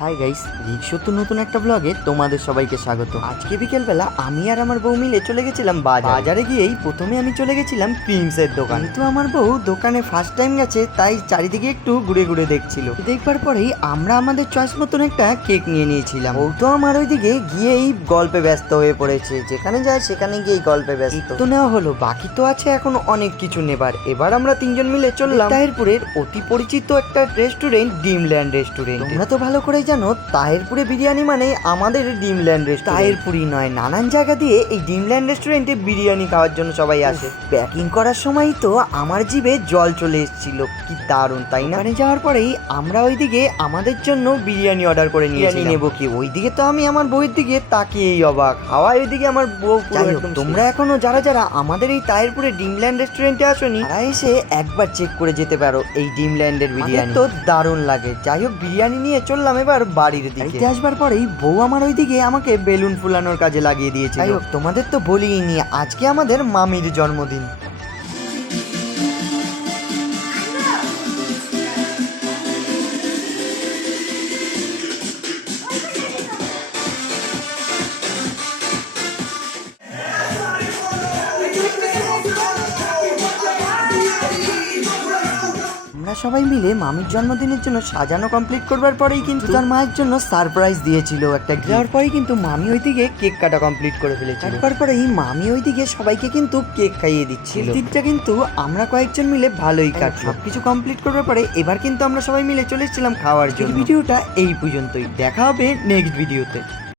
Hi guys রিক্সো নতুন একটা ব্লগে তোমাদের সবাইকে স্বাগত। আজকে বিকেলবেলা আমি আর আমার বউ মিলে চলে গেছিলাম বাজার। বাজারে গিয়েই প্রথমে আমি চলে গেছিলাম প্রিন্সের দোকান। তো আমার বউ দোকানে ফার্স্ট টাইম গেছে, তাই চারিদিকে একটু ঘুরে ঘুরে দেখছিল। দেখবার পরেই আমরা আমাদের চয়েস মতন একটা কেক নিয়ে নিয়েছিলাম। ও তো আমার ওইদিকে গিয়েই গল্পে ব্যস্ত হয়ে পড়েছে। যেখানে যায় সেখানে গিয়েই গল্পে ব্যস্ত। তো নেওয়া হলো, বাকি তো আছে এখন অনেক কিছু নেবার। এবার আমরা তিনজন মিলে চললাম। তাহেরপুরের অতি পরিচিত একটা রেস্টুরেন্ট ডিমল্যান্ড রেস্টুরেন্ট তোমরা তো ভালো করেই জানো তাহেরপুরে বিরিয়ানি মানে আমাদের ডিমল্যান্ড রেস্টুরেন্ট। তাহেরপুরি নয় নানান জায়গা দিয়ে এই ডিমল্যান্ড রেস্টুরেন্টে বিরিয়ানি খাওয়ার জন্য সবাই আসে। প্যাকিং করার সময় তো আমার জিভে জল চলে এসেছিল। কি দারুণ তাই না? ওখানে যাওয়ার পরেই আমরা ওইদিকে আমাদের জন্য বিরিয়ানি অর্ডার করে নিয়েছি নেব কি? ওইদিকে তো আমি আমার বউয়ের দিকে তাকিয়েই অবাক। হাওয়া ওইদিকে আমার বউ তোমরা এখনও যারা যারা আমাদের এই তাহেরপুরে ডিমল্যান্ড রেস্টুরেন্টে আসোনি তারা এসে একবার চেক করে যেতে পারো এই ডিমল্যান্ডের বিরিয়ানি। তো দারুণ লাগে। যাই হোক বিরিয়ানি নিয়ে চললাম এবার। বাড়ির দিকে। আসবার পরেই বউ আমার ওইদিকে আমাকে বেলুন ফুলানোর কাজে লাগিয়ে দিয়েছে তোমাদের তো বলিনি আজকে আমাদের মামির জন্মদিন। আমরা সবাই মিলে মামির জন্মদিনের জন্য সাজানো কমপ্লিট করবার পরেই কিন্তু তার মায়ের জন্য সারপ্রাইজ দিয়েছিল একটা দেওয়ার পরেই কিন্তু মামি ওইদিকে কেক কাটা কমপ্লিট করে ফেলেছিল। তারপর পরেই মামি ওইদিকে সবাইকে কিন্তু কেক খাইয়ে দিচ্ছিল। দিনটা কিন্তু আমরা কয়েকজন মিলে ভালোই কাটলো। সবকিছু কমপ্লিট করবার পরে এবার কিন্তু আমরা সবাই মিলে চলে এসেছিলাম খাওয়ার জন্য। ভিডিওটা এই পর্যন্তই। দেখা হবে নেক্সট ভিডিওতে